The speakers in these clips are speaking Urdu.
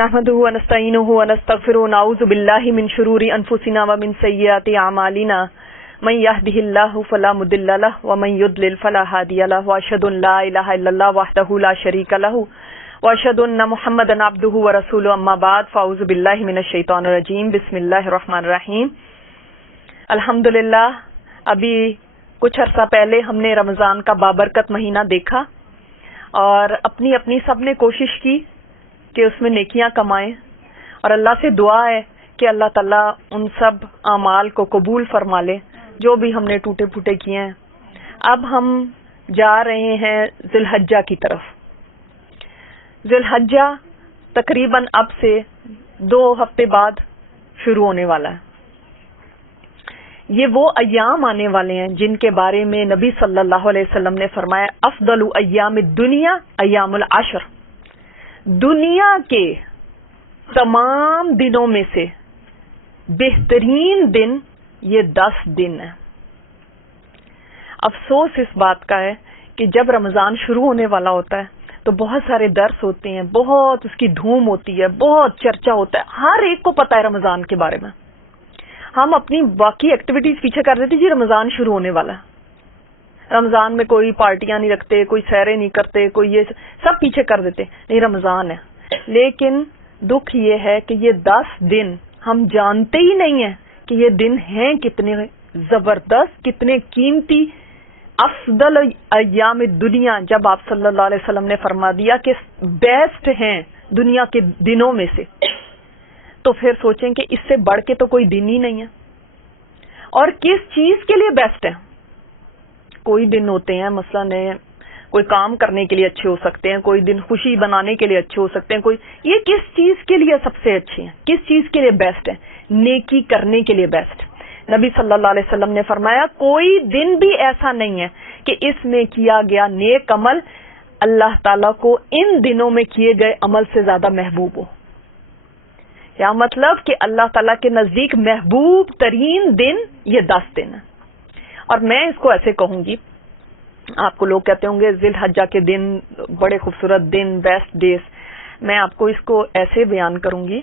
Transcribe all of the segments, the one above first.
نحمده ونستعينه ونستغفره ونعوذ بالله من شرور انفسنا ومن سيئات اعمالنا من يهده الله فلا مضل له ومن يضلل فلا هادي له واشهد ان لا اله الا الله وحده لا شريك له واشهد ان محمدا عبده ورسوله اما بعد فاعوذ بالله من الشیطان الرجیم بسم اللہ الرحمن الرحیم. الحمدللہ ابھی کچھ عرصہ پہلے ہم نے رمضان کا بابرکت مہینہ دیکھا اور اپنی اپنی سب نے کوشش کی کہ اس میں نیکیاں کمائیں اور اللہ سے دعا ہے کہ اللہ تعالیٰ ان سب اعمال کو قبول فرما لے جو بھی ہم نے ٹوٹے پھوٹے کیے ہیں. اب ہم جا رہے ہیں ذی الحجہ کی طرف. ذی الحجہ تقریباً اب سے 2 ہفتے بعد شروع ہونے والا ہے. یہ وہ ایام آنے والے ہیں جن کے بارے میں نبی صلی اللہ علیہ وسلم نے فرمایا افضل ایام الدنیا ایام العشر. دنیا کے تمام دنوں میں سے بہترین دن یہ 10 دن ہے. افسوس اس بات کا ہے کہ جب رمضان شروع ہونے والا ہوتا ہے تو بہت سارے درس ہوتے ہیں, بہت اس کی دھوم ہوتی ہے, بہت چرچا ہوتا ہے, ہر ایک کو پتا ہے رمضان کے بارے میں. ہم اپنی باقی ایکٹیویٹیز پیچھے کر دیتے جی رمضان شروع ہونے والا ہے. رمضان میں کوئی پارٹیاں نہیں رکھتے, کوئی سحریں نہیں کرتے, کوئی یہ سب پیچھے کر دیتے, نہیں رمضان ہے. لیکن دکھ یہ ہے کہ یہ 10 دن ہم جانتے ہی نہیں ہیں کہ یہ دن ہیں کتنے زبردست, کتنے قیمتی, افضل ایام دنیا. جب آپ صلی اللہ علیہ وسلم نے فرما دیا کہ بیسٹ ہیں دنیا کے دنوں میں سے, تو پھر سوچیں کہ اس سے بڑھ کے تو کوئی دن ہی نہیں ہے. اور کس چیز کے لیے بیسٹ ہے؟ کوئی دن ہوتے ہیں مثلا کوئی کام کرنے کے لیے اچھے ہو سکتے ہیں, کوئی دن خوشی بنانے کے لیے اچھے ہو سکتے ہیں, کوئی یہ کس چیز کے لیے سب سے اچھے ہیں, کس چیز کے لیے بیسٹ ہے؟ نیکی کرنے کے لیے بیسٹ. نبی صلی اللہ علیہ وسلم نے فرمایا کوئی دن بھی ایسا نہیں ہے کہ اس میں کیا گیا نیک عمل اللہ تعالیٰ کو ان دنوں میں کیے گئے عمل سے زیادہ محبوب ہو. یا مطلب کہ اللہ تعالیٰ کے نزدیک محبوب ترین دن یہ 10 دن ہے. اور میں اس کو ایسے کہوں گی, آپ کو لوگ کہتے ہوں گے ذی الحجہ کے دن بڑے خوبصورت دن, بیسٹ ڈیز. میں آپ کو اس کو ایسے بیان کروں گی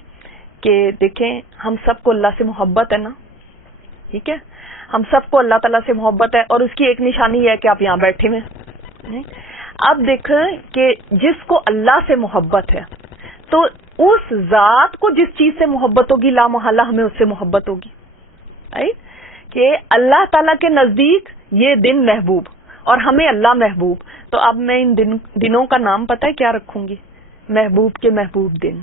کہ دیکھیں ہم سب کو اللہ سے محبت ہے نا, ٹھیک ہے, ہم سب کو اللہ تعالیٰ سے محبت ہے اور اس کی ایک نشانی ہے کہ آپ یہاں بیٹھے ہوئے. اب دیکھیں کہ جس کو اللہ سے محبت ہے تو اس ذات کو جس چیز سے محبت ہوگی لا محالہ ہمیں اس سے محبت ہوگی. کہ اللہ تعالیٰ کے نزدیک یہ دن محبوب اور ہمیں اللہ محبوب. تو اب میں ان دنوں کا نام پتہ ہے کیا رکھوں گی؟ محبوب کے محبوب دن.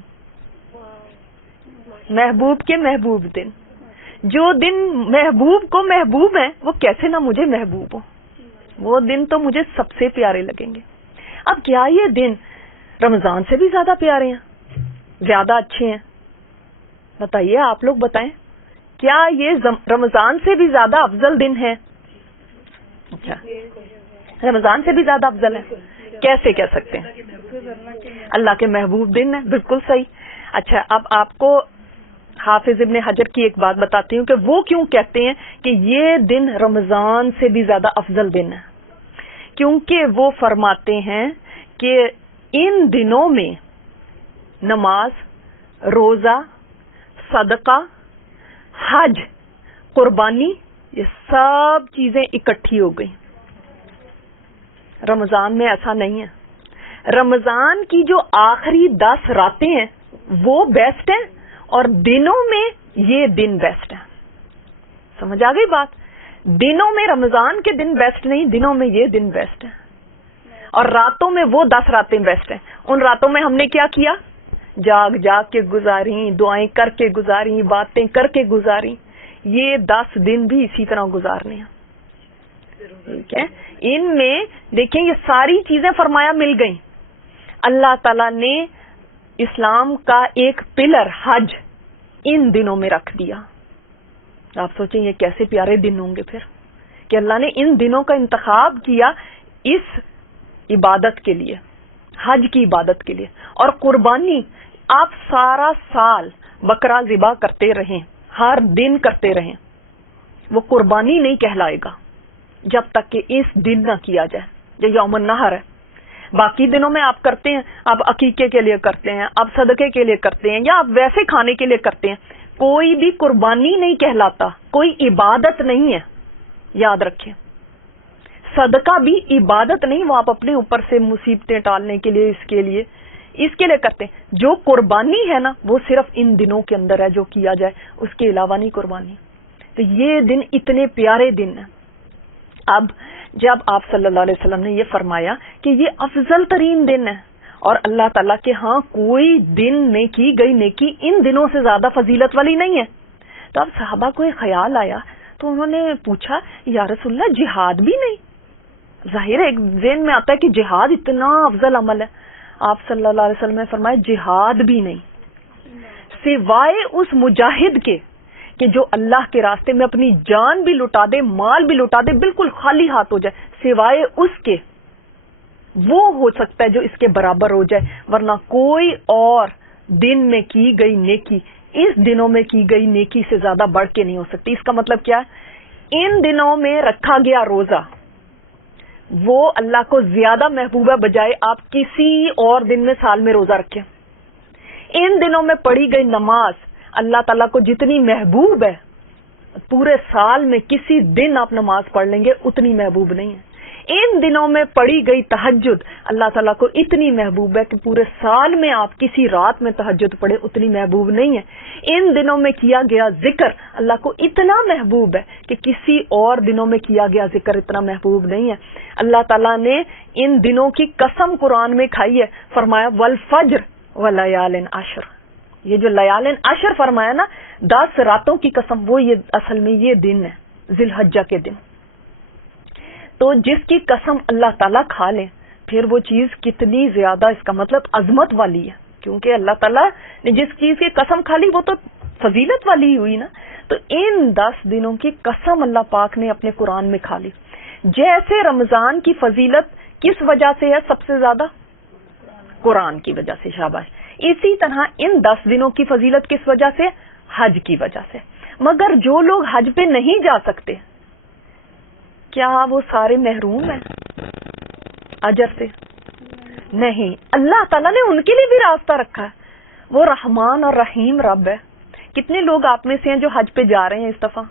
محبوب کے محبوب دن. جو دن محبوب کو محبوب ہے وہ کیسے نہ مجھے محبوب ہو, وہ دن تو مجھے سب سے پیارے لگیں گے. اب کیا یہ دن رمضان سے بھی زیادہ پیارے ہیں, زیادہ اچھے ہیں؟ بتائیے, آپ لوگ بتائیں, کیا یہ رمضان سے بھی زیادہ افضل دن ہے؟ اچھا, رمضان سے بھی زیادہ افضل ہے, کیسے کہہ سکتے ہیں؟ اللہ کے محبوب دن ہے, بالکل صحیح. اچھا, اب آپ کو حافظ ابن حجر کی ایک بات بتاتی ہوں کہ وہ کیوں کہتے ہیں کہ یہ دن رمضان سے بھی زیادہ افضل دن ہے. کیونکہ وہ فرماتے ہیں کہ ان دنوں میں نماز, روزہ, صدقہ, حج, قربانی, یہ سب چیزیں اکٹھی ہو گئی. رمضان میں ایسا نہیں ہے. رمضان کی جو آخری 10 راتیں ہیں وہ بیسٹ ہیں اور دنوں میں یہ دن بیسٹ ہے. سمجھ آ گئی بات؟ دنوں میں رمضان کے دن بیسٹ نہیں, دنوں میں یہ دن بیسٹ ہے. اور راتوں میں وہ 10 راتیں بیسٹ ہیں. ان راتوں میں ہم نے کیا کیا؟ جاگ جاگ کے گزاری, دعائیں کر کے گزاری, باتیں کر کے گزاری. یہ 10 دن بھی اسی طرح گزارنے ہیں. ٹھیک ہے, ان میں دیکھیں یہ ساری چیزیں فرمایا مل گئیں. اللہ تعالیٰ نے اسلام کا ایک پلر حج ان دنوں میں رکھ دیا. آپ سوچیں یہ کیسے پیارے دن ہوں گے پھر, کہ اللہ نے ان دنوں کا انتخاب کیا اس عبادت کے لیے, حج کی عبادت کے لیے. اور قربانی, آپ سارا سال بکرا ذبح کرتے رہیں, ہر دن کرتے رہیں, وہ قربانی نہیں کہلائے گا جب تک کہ اس دن نہ کیا جائے. جو یوم النحر ہے, باقی دنوں میں آپ کرتے ہیں، آپ عقیقے کے لیے کرتے ہیں، آپ صدقے کے لیے کرتے ہیں، یا آپ ویسے کھانے کے لیے کرتے ہیں، کوئی بھی قربانی نہیں کہلاتا، کوئی عبادت نہیں ہے. یاد رکھیں، صدقہ بھی عبادت نہیں، وہ آپ اپنے اوپر سے مصیبتیں ٹالنے کے لیے اس کے لیے کرتے ہیں. جو قربانی ہے نا وہ صرف ان دنوں کے اندر ہے جو کیا جائے، اس کے علاوہ نہیں قربانی. تو یہ دن اتنے پیارے دن ہیں. اب جب آپ صلی اللہ علیہ وسلم نے یہ فرمایا کہ یہ افضل ترین دن ہے اور اللہ تعالیٰ کے ہاں کوئی دن میں کی گئی نیکی ان دنوں سے زیادہ فضیلت والی نہیں ہے، تو اب صحابہ کو ایک خیال آیا تو انہوں نے پوچھا یا رسول اللہ جہاد بھی نہیں؟ ظاہر ہے ایک ذہن میں آتا ہے کہ جہاد اتنا افضل عمل ہے. آپ صلی اللہ علیہ وسلم نے فرمایا جہاد بھی نہیں، سوائے اس مجاہد کے کہ جو اللہ کے راستے میں اپنی جان بھی لٹا دے، مال بھی لٹا دے، بالکل خالی ہاتھ ہو جائے، سوائے اس کے وہ ہو سکتا ہے جو اس کے برابر ہو جائے، ورنہ کوئی اور دن میں کی گئی نیکی اس دنوں میں کی گئی نیکی سے زیادہ بڑھ کے نہیں ہو سکتی. اس کا مطلب کیا ہے؟ ان دنوں میں رکھا گیا روزہ وہ اللہ کو زیادہ محبوب ہے بجائے آپ کسی اور دن میں سال میں روزہ رکھیں. ان دنوں میں پڑھی گئی نماز اللہ تعالیٰ کو جتنی محبوب ہے پورے سال میں کسی دن آپ نماز پڑھ لیں گے اتنی محبوب نہیں ہے. ان دنوں میں پڑھی گئی تہجد اللہ تعالیٰ کو اتنی محبوب ہے کہ پورے سال میں آپ کسی رات میں تہجد پڑھیں اتنی محبوب نہیں ہے. ان دنوں میں کیا گیا ذکر اللہ کو اتنا محبوب ہے کہ کسی اور دنوں میں کیا گیا ذکر اتنا محبوب نہیں ہے. اللہ تعالیٰ نے ان دنوں کی قسم قرآن میں کھائی ہے، فرمایا والفجر ولیال عشر. یہ جو لیال عشر فرمایا نا 10 راتوں کی قسم، وہ یہ اصل میں یہ دن ہے ذی الحجہ کے دن. تو جس کی قسم اللہ تعالیٰ کھا لیں پھر وہ چیز کتنی زیادہ اس کا مطلب عظمت والی ہے، کیونکہ اللہ تعالیٰ نے جس چیز کی قسم کھا لی وہ تو فضیلت والی ہی ہوئی نا. تو ان 10 دنوں کی قسم اللہ پاک نے اپنے قرآن میں کھا لی. جیسے رمضان کی فضیلت کس وجہ سے ہے سب سے زیادہ؟ قرآن کی وجہ سے، شاباش. اسی طرح ان 10 دنوں کی فضیلت کس وجہ سے؟ حج کی وجہ سے. مگر جو لوگ حج پہ نہیں جا سکتے کیا وہ سارے محروم ہیں اجر سے؟ نہیں، اللہ تعالیٰ نے ان کے لیے بھی راستہ رکھا ہے. وہ رحمان اور رحیم رب ہے. کتنے لوگ آپ میں سے ہیں جو حج پہ جا رہے ہیں اس دفعہ؟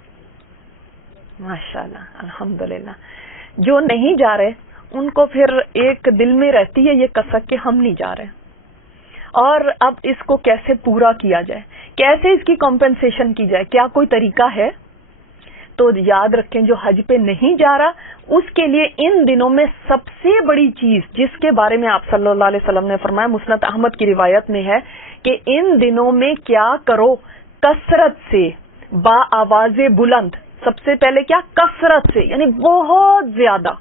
ماشاءاللہ، الحمدللہ. جو نہیں جا رہے ان کو پھر ایک دل میں رہتی ہے یہ کسک کہ ہم نہیں جا رہے. اور اب اس کو کیسے پورا کیا جائے، کیسے اس کی کمپنسیشن کی جائے، کیا کوئی طریقہ ہے؟ تو یاد رکھیں جو حج پہ نہیں جا رہا اس کے لیے ان دنوں میں سب سے بڑی چیز جس کے بارے میں آپ صلی اللہ علیہ وسلم نے فرمایا، مسند احمد کی روایت میں ہے کہ ان دنوں میں کیا کرو، کثرت سے با آواز بلند. سب سے پہلے کیا؟ کثرت سے، یعنی بہت زیادہ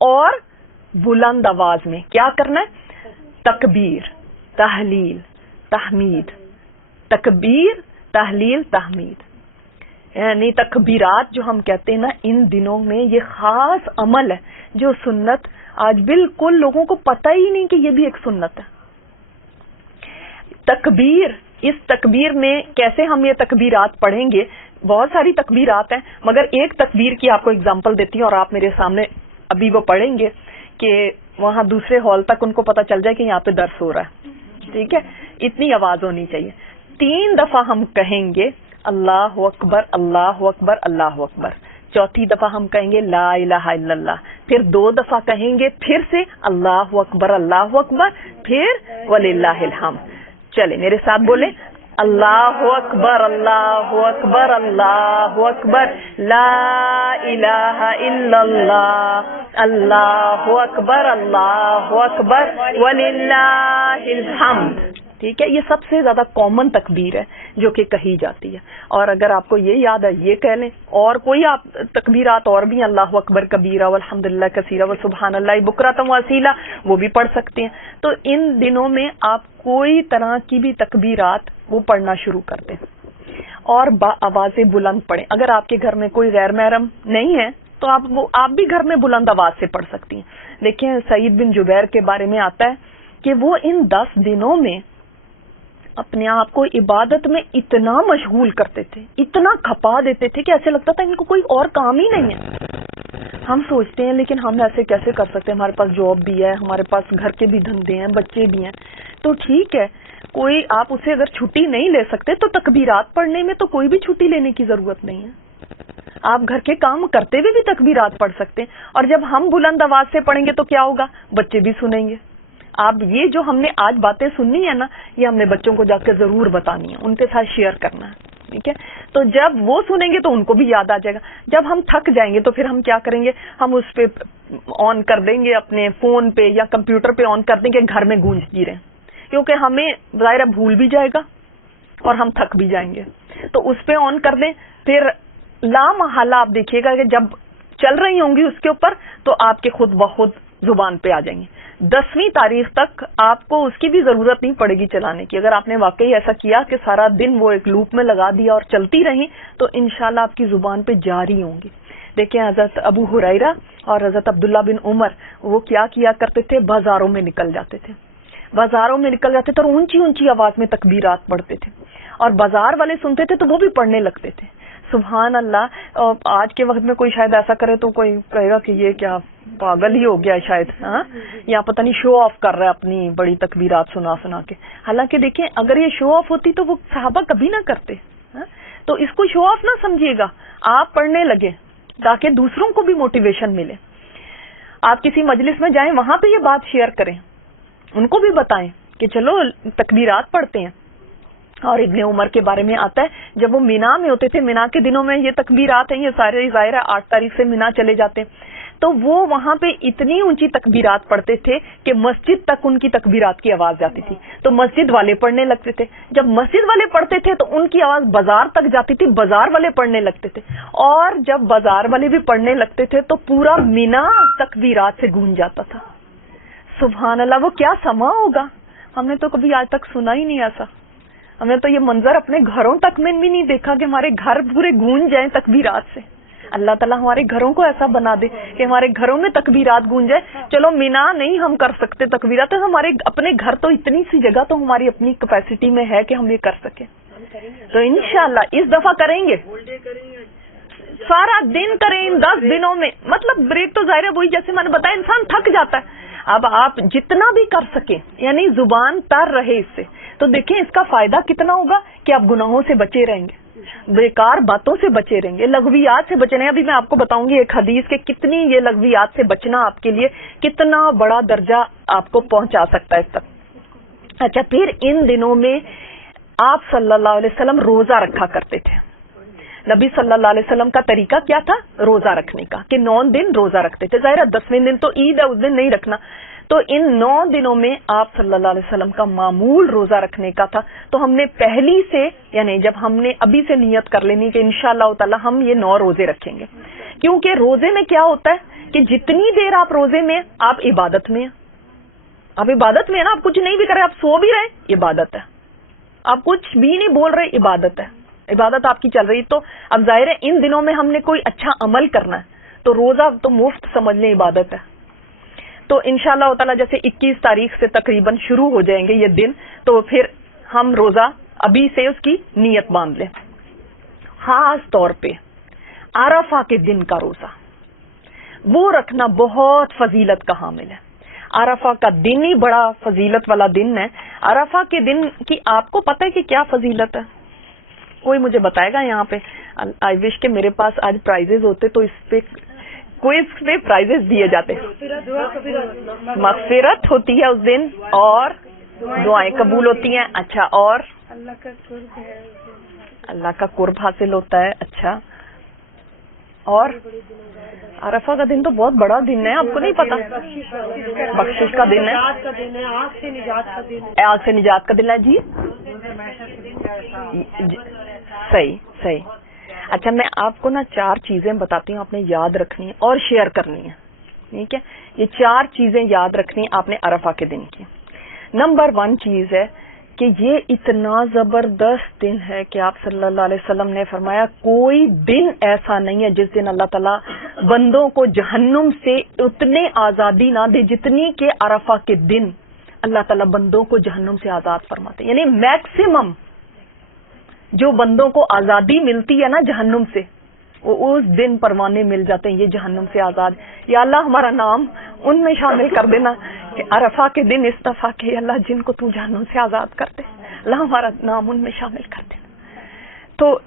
اور بلند آواز میں کیا کرنا ہے؟ تکبیر، تحلیل، تحمید. تکبیر، تحلیل، تحمید، یعنی تکبیرات جو ہم کہتے ہیں نا ان دنوں میں یہ خاص عمل ہے جو سنت آج بالکل لوگوں کو پتہ ہی نہیں کہ یہ بھی ایک سنت ہے. تکبیر، اس تکبیر میں کیسے ہم یہ تکبیرات پڑھیں گے؟ بہت ساری تکبیرات ہیں مگر ایک تکبیر کی آپ کو اگزامپل دیتی ہوں اور آپ میرے سامنے ابھی وہ پڑھیں گے کہ وہاں دوسرے ہال تک ان کو پتہ چل جائے کہ یہاں پہ درس ہو رہا ہے. ٹھیک ہے، اتنی آواز ہونی چاہیے. 3 دفعہ ہم کہیں گے اللہ اکبر، اللہ اکبر، اللہ اکبر. چوتھی دفعہ ہم کہیں گے لا الہ الا اللہ. پھر 2 دفعہ کہیں گے پھر سے اللہ اکبر، اللہ اکبر، پھر وللہ الحمد. چلے میرے ساتھ بولیں اللہ اکبر، اللہ اکبر، اللہ اکبر، لا الہ الا اللہ، اللہ اکبر، اللہ اکبر، وللہ الحمد. ٹھیک ہے، یہ سب سے زیادہ کامن تکبیر ہے جو کہ کہی جاتی ہے. اور اگر آپ کو یہ یاد ہے یہ کہہ لیں. اور کوئی آپ تکبیرات اور بھی، اللہ اکبر کبیرہ والحمدللہ کثیرہ وسبحان اللہ بکرۃ واصیلا، وہ بھی پڑھ سکتے ہیں. تو ان دنوں میں آپ کوئی طرح کی بھی تکبیرات وہ پڑھنا شروع کر دیں اور با آواز بلند پڑھیں. اگر آپ کے گھر میں کوئی غیر محرم نہیں ہے تو آپ بھی گھر میں بلند آواز سے پڑھ سکتی ہیں. دیکھیں سعید بن جبیر کے بارے میں آتا ہے کہ وہ ان 10 دنوں میں اپنے آپ کو عبادت میں اتنا مشغول کرتے تھے، اتنا کھپا دیتے تھے کہ ایسے لگتا تھا ان کو کوئی اور کام ہی نہیں ہے. ہم سوچتے ہیں لیکن ہم ایسے کیسے کر سکتے ہیں؟ ہمارے پاس جاب بھی ہے، ہمارے پاس گھر کے بھی دھندے ہیں، بچے بھی ہیں. تو ٹھیک ہے، کوئی آپ اسے اگر چھٹی نہیں لے سکتے تو تکبیرات پڑھنے میں تو کوئی بھی چھٹی لینے کی ضرورت نہیں ہے. آپ گھر کے کام کرتے ہوئے بھی تکبیرات پڑھ سکتے ہیں. اور جب ہم بلند آواز سے پڑھیں گے تو کیا ہوگا؟ بچے بھی سنیں گے. آپ یہ جو ہم نے آج باتیں سننی ہے نا، یہ ہم نے بچوں کو جا کے ضرور بتانی ہے، ان کے ساتھ شیئر کرنا ہے. ٹھیک ہے، تو جب وہ سنیں گے تو ان کو بھی یاد آ جائے گا. جب ہم تھک جائیں گے تو پھر ہم کیا کریں گے؟ ہم اس پہ آن کر دیں گے، اپنے فون پہ یا کمپیوٹر پہ آن کر دیں گے، گھر میں گونجتی رہے، کیونکہ ہمیں ظاہر بھول بھی جائے گا اور ہم تھک بھی جائیں گے. تو اس پہ آن کر دیں، پھر لا محالہ آپ دیکھیے گا کہ جب چل رہی ہوں گی اس کے اوپر تو آپ کے خود بخود زبان پہ آ جائیں گے. 10ویں تاریخ تک آپ کو اس کی بھی ضرورت نہیں پڑے گی چلانے کی. اگر آپ نے واقعی ایسا کیا کہ سارا دن وہ ایک لوپ میں لگا دیا اور چلتی رہیں تو انشاءاللہ آپ کی زبان پہ جاری ہوں گی. دیکھیں حضرت ابو ہریرہ اور حضرت عبداللہ بن عمر وہ کیا کرتے تھے؟ بازاروں میں نکل جاتے تھے، بازاروں میں نکل جاتے تھے اور اونچی اونچی آواز میں تکبیرات پڑھتے تھے، اور بازار والے سنتے تھے تو وہ بھی پڑھنے لگتے تھے. سبحان اللہ. آج کے وقت میں کوئی شاید ایسا کرے تو کوئی کہے گا کہ یہ کیا پاگل ہی ہو گیا شاید، ہاں، یا پتہ نہیں شو آف کر رہا ہے اپنی بڑی تکبیرات سنا کے. حالانکہ دیکھیں اگر یہ شو آف ہوتی تو وہ صحابہ کبھی نہ کرتے. تو اس کو شو آف نہ سمجھیے گا، آپ پڑھنے لگے تاکہ دوسروں کو بھی موٹیویشن ملے. آپ کسی مجلس میں جائیں، وہاں پہ یہ بات شیئر کریں، ان کو بھی بتائیں کہ چلو تکبیرات پڑھتے ہیں. اور ابن عمر کے بارے میں آتا ہے جب وہ مینا میں ہوتے تھے، مینا کے دنوں میں یہ تکبیرات ہیں، یہ سارے ظاہر ہے 8 تاریخ سے مینا چلے جاتے ہیں، تو وہ وہاں پہ اتنی اونچی تکبیرات پڑھتے تھے کہ مسجد تک ان کی تکبیرات کی آواز جاتی تھی. تو مسجد والے پڑھنے لگتے تھے، جب مسجد والے پڑھتے تھے تو ان کی آواز بازار تک جاتی تھی، بازار والے پڑھنے لگتے تھے، اور جب بازار والے بھی پڑھنے لگتے تھے تو پورا مینا تکبیرات سے گونج جاتا تھا. سبحان اللہ، وہ کیا سما ہوگا؟ ہم نے تو کبھی آج تک سنا ہی نہیں ایسا. ہم نے تو یہ منظر اپنے گھروں تک میں بھی نہیں دیکھا کہ ہمارے گھر پورے گونج جائیں تکبیرات سے. اللہ تعالیٰ ہمارے گھروں کو ایسا بنا دے کہ ہمارے گھروں میں تکبیرات گونج جائے. چلو مینا نہیں ہم کر سکتے تکبیرات، تو ہمارے اپنے گھر تو اتنی سی جگہ تو ہماری اپنی کیپیسٹی میں ہے کہ ہم یہ کر سکیں. تو انشاءاللہ اس دفعہ کریں گے، سارا دن کریں ان 10 دنوں میں. مطلب بریک تو ظاہر ہے وہی جیسے میں نے بتایا، انسان تھک جاتا ہے. اب آپ جتنا بھی کر سکیں، یعنی زبان تر رہے اس سے، تو دیکھیں اس کا فائدہ کتنا ہوگا کہ آپ گناہوں سے بچے رہیں گے، بیکار باتوں سے بچے رہیں گے، لغویات سے بچے رہیں گے. ابھی میں آپ کو بتاؤں گی ایک حدیث کہ کتنی یہ لغویات سے بچنا آپ کے لیے کتنا بڑا درجہ آپ کو پہنچا سکتا ہے اس تک. اچھا، پھر ان دنوں میں آپ صلی اللہ علیہ وسلم روزہ رکھا کرتے تھے. نبی صلی اللہ علیہ وسلم کا طریقہ کیا تھا؟ روزہ رکھنے کا، کہ 9 دن روزہ رکھتے تھے. ظاہر 10ویں دن تو عید ہے، اس دن نہیں رکھنا. تو ان 9 دنوں میں آپ صلی اللہ علیہ وسلم کا معمول روزہ رکھنے کا تھا. تو ہم نے پہلی سے، یعنی جب ہم نے ابھی سے نیت کر لینی کہ انشاءاللہ تعالی ہم یہ 9 روزے رکھیں گے. کیونکہ روزے میں کیا ہوتا ہے کہ جتنی دیر آپ روزے میں، آپ عبادت میں ہیں. آپ عبادت میں ہیں نا، آپ کچھ نہیں بھی کر رہے، آپ سو بھی رہے، عبادت ہے. آپ کچھ بھی نہیں بول رہے، عبادت ہے، عبادت آپ کی چل رہی. تو اب ظاہر ہے ان دنوں میں ہم نے کوئی اچھا عمل کرنا ہے تو روزہ تو مفت سمجھ لیں عبادت ہے. تو انشاءاللہ تعالی جیسے 21 تاریخ سے تقریباً شروع ہو جائیں گے یہ دن، تو پھر ہم روزہ ابھی سے اس کی نیت باندھ لیں. خاص طور پہ عرفہ کے دن کا روزہ وہ رکھنا بہت فضیلت کا حامل ہے. عرفہ کا دن ہی بڑا فضیلت والا دن ہے. عرفہ کے دن کی آپ کو پتہ ہے کہ کیا فضیلت ہے؟ کوئی مجھے بتائے گا یہاں پہ؟ آئی وش کہ میرے پاس آج پرائزز ہوتے تو اس پہ کوئز پہ پرائزز دیے جاتے. مغفرت ہوتی ہے اس دن اور دعائیں قبول ہوتی ہیں. اچھا، اور اللہ کا قرب حاصل ہوتا ہے. اچھا، اور عرفہ کا دن تو بہت بڑا دن ہے، آپ کو نہیں پتا؟ بخشش کا دن ہے، آگ سے نجات کا دن ہے. جی صحیح. اچھا، میں آپ کو نا 4 چیزیں بتاتی ہوں، آپ نے یاد رکھنی ہے اور شیئر کرنی ہے. ٹھیک ہے، یہ 4 چیزیں یاد رکھنی ہیں آپ نے عرفہ کے دن کی. نمبر 1 چیز ہے کہ یہ اتنا زبردست دن ہے کہ آپ صلی اللہ علیہ وسلم نے فرمایا کوئی دن ایسا نہیں ہے جس دن اللہ تعالیٰ بندوں کو جہنم سے اتنے آزادی نہ دے جتنی کہ عرفہ کے دن اللہ تعالیٰ بندوں کو جہنم سے آزاد فرماتے. یعنی میکسیمم جو بندوں کو آزادی ملتی ہے نا جہنم سے، اس دن پروانے مل جاتے ہیں، یہ جہنم سے آزاد. یا اللہ ہمارا نام ان میں شامل کر دینا کہ عرفہ کے دن اس دفعہ کہ اللہ جن کو تو جہنم سے آزاد کرتے، اللہ ہمارا نام ان میں شامل کر دینا. تو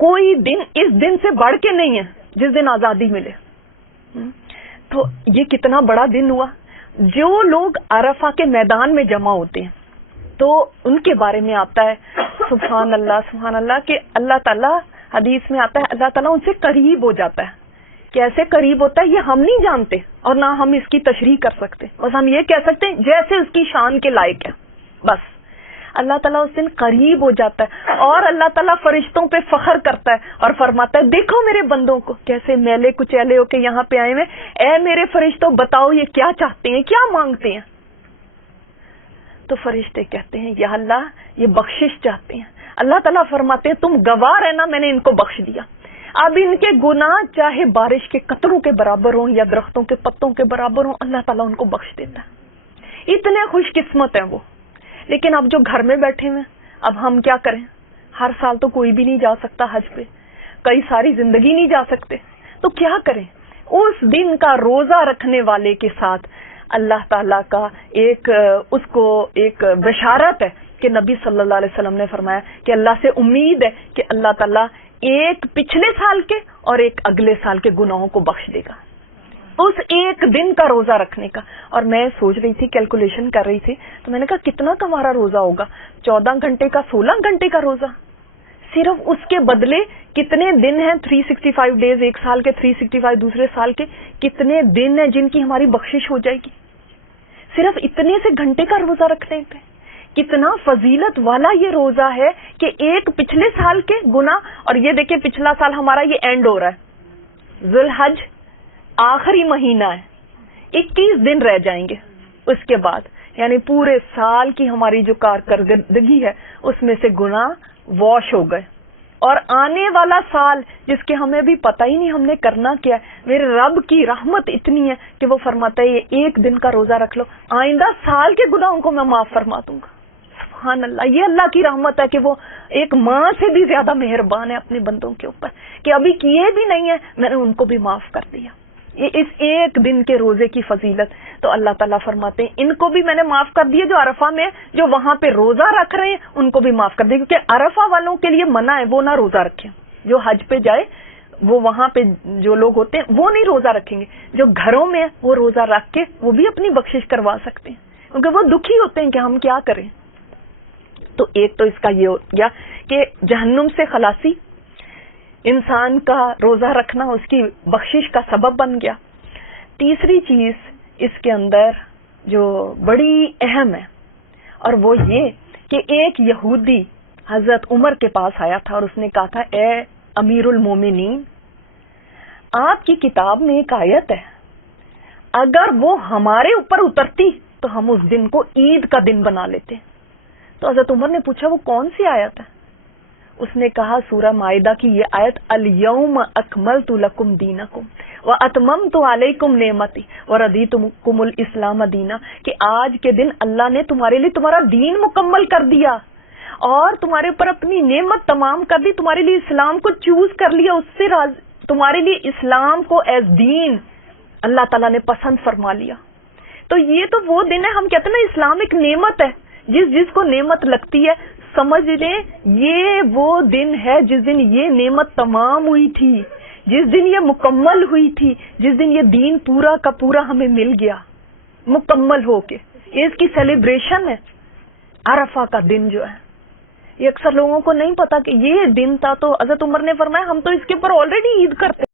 کوئی دن اس دن سے بڑھ کے نہیں ہے جس دن آزادی ملے. تو یہ کتنا بڑا دن ہوا. جو لوگ عرفہ کے میدان میں جمع ہوتے ہیں تو ان کے بارے میں آتا ہے سبحان اللہ کہ اللہ تعالیٰ، حدیث میں آتا ہے اللہ تعالیٰ ان سے قریب ہو جاتا ہے. کیسے قریب ہوتا ہے یہ ہم نہیں جانتے اور نہ ہم اس کی تشریح کر سکتے. بس ہم یہ کہہ سکتے ہیں جیسے اس کی شان کے لائق ہے. بس اللہ تعالیٰ اس دن قریب ہو جاتا ہے اور اللہ تعالیٰ فرشتوں پہ فخر کرتا ہے اور فرماتا ہے دیکھو میرے بندوں کو کیسے میلے کچیلے ہو کے یہاں پہ آئے ہوئے، اے میرے فرشتوں بتاؤ یہ کیا چاہتے ہیں، کیا مانگتے ہیں. تو فرشتے کہتے ہیں یا اللہ یہ بخشش چاہتے ہیں. اللہ تعالیٰ فرماتے ہیں تم گواہ رہنا میں نے ان کو بخش دیا. اب ان کے گناہ چاہے بارش کے قطروں کے برابر ہوں یا درختوں کے پتوں کے برابر ہوں، اللہ تعالیٰ ان کو بخش دیتا ہے. اتنے خوش قسمت ہیں وہ. لیکن اب جو گھر میں بیٹھے ہوئے اب ہم کیا کریں؟ ہر سال تو کوئی بھی نہیں جا سکتا حج پہ، کئی ساری زندگی نہیں جا سکتے، تو کیا کریں؟ اس دن کا روزہ رکھنے والے کے ساتھ اللہ تعالیٰ کا اس کو ایک بشارت ہے کہ نبی صلی اللہ علیہ وسلم نے فرمایا کہ اللہ سے امید ہے کہ اللہ تعالیٰ ایک پچھلے سال کے اور ایک اگلے سال کے گناہوں کو بخش دے گا اس ایک دن کا روزہ رکھنے کا. اور میں سوچ رہی تھی، کیلکولیشن کر رہی تھی، تو میں نے کہا کتنا کا ہمارا روزہ ہوگا؟ 14 گھنٹے کا، 16 گھنٹے کا روزہ. صرف اس کے بدلے کتنے دن ہیں؟ 365 ڈیز ایک سال کے، 365 دوسرے سال کے. کتنے دن ہیں جن کی ہماری بخشش ہو جائے گی صرف اتنے سے گھنٹے کا روزہ رکھنے پہ. کتنا فضیلت والا یہ روزہ ہے کہ ایک پچھلے سال کے گناہ. اور یہ دیکھیں پچھلا سال ہمارا یہ اینڈ ہو رہا ہے، ذی الحج آخری مہینہ ہے، 21 دن رہ جائیں گے اس کے بعد. یعنی پورے سال کی ہماری جو کارکردگی ہے اس میں سے گناہ واش ہو گئے. اور آنے والا سال جس کے ہمیں بھی پتہ ہی نہیں ہم نے کرنا کیا ہے، میرے رب کی رحمت اتنی ہے کہ وہ فرماتا ہے یہ ایک دن کا روزہ رکھ لو، آئندہ سال کے گناہوں کو میں معاف فرما دوں گا. سبحان اللہ، یہ اللہ کی رحمت ہے کہ وہ ایک ماں سے بھی زیادہ مہربان ہے اپنے بندوں کے اوپر کہ ابھی کیے بھی نہیں ہیں میں نے ان کو بھی معاف کر دیا. یہ اس ایک دن کے روزے کی فضیلت. تو اللہ تعالیٰ فرماتے ہیں ان کو بھی میں نے معاف کر دیا جو عرفہ میں جو وہاں پہ روزہ رکھ رہے ہیں ان کو بھی معاف کر دیا، کیونکہ عرفہ والوں کے لیے منع ہے وہ نہ روزہ رکھیں. جو حج پہ جائے وہ وہاں پہ جو لوگ ہوتے ہیں وہ نہیں روزہ رکھیں گے، جو گھروں میں وہ روزہ رکھ کے وہ بھی اپنی بخشش کروا سکتے ہیں کیونکہ وہ دکھی ہوتے ہیں کہ ہم کیا کریں. تو ایک تو اس کا یہ ہو گیا کہ جہنم سے خلاصی، انسان کا روزہ رکھنا اس کی بخشش کا سبب بن گیا. تیسری چیز اس کے اندر جو بڑی اہم ہے اور وہ یہ کہ ایک یہودی حضرت عمر کے پاس آیا تھا اور اس نے کہا تھا اے امیر المومنین، آپ کی کتاب میں ایک آیت ہے، اگر وہ ہمارے اوپر اترتی تو ہم اس دن کو عید کا دن بنا لیتے. تو حضرت عمر نے پوچھا وہ کون سی آیت ہے؟ اس نے کہا سورہ مائدہ کی یہ آیت الیوم اکملت لکم دینکم واتممت علیکم نعمتی ورضیتکم الاسلام دینا، کہ آج کے دن اللہ نے تمہارے لیے تمہارا دین مکمل کر دیا اور تمہارے اوپر اپنی نعمت تمام کر دی، تمہارے لیے اسلام کو چوز کر لیا، اس سے تمہارے لیے اسلام کو ایز دین اللہ تعالیٰ نے پسند فرما لیا. تو یہ تو وہ دن ہے، ہم کہتے ہیں نا اسلام ایک نعمت ہے، جس کو نعمت لگتی ہے سمجھ لیں یہ وہ دن ہے جس دن یہ نعمت تمام ہوئی تھی، جس دن یہ مکمل ہوئی تھی، جس دن یہ دین پورا کا پورا ہمیں مل گیا مکمل ہو کے. یہ اس کی سیلیبریشن ہے عرفہ کا دن جو ہے. یہ اکثر لوگوں کو نہیں پتا کہ یہ دن تھا. تو حضرت عمر نے فرمایا ہم تو اس کے اوپر آلریڈی عید کرتے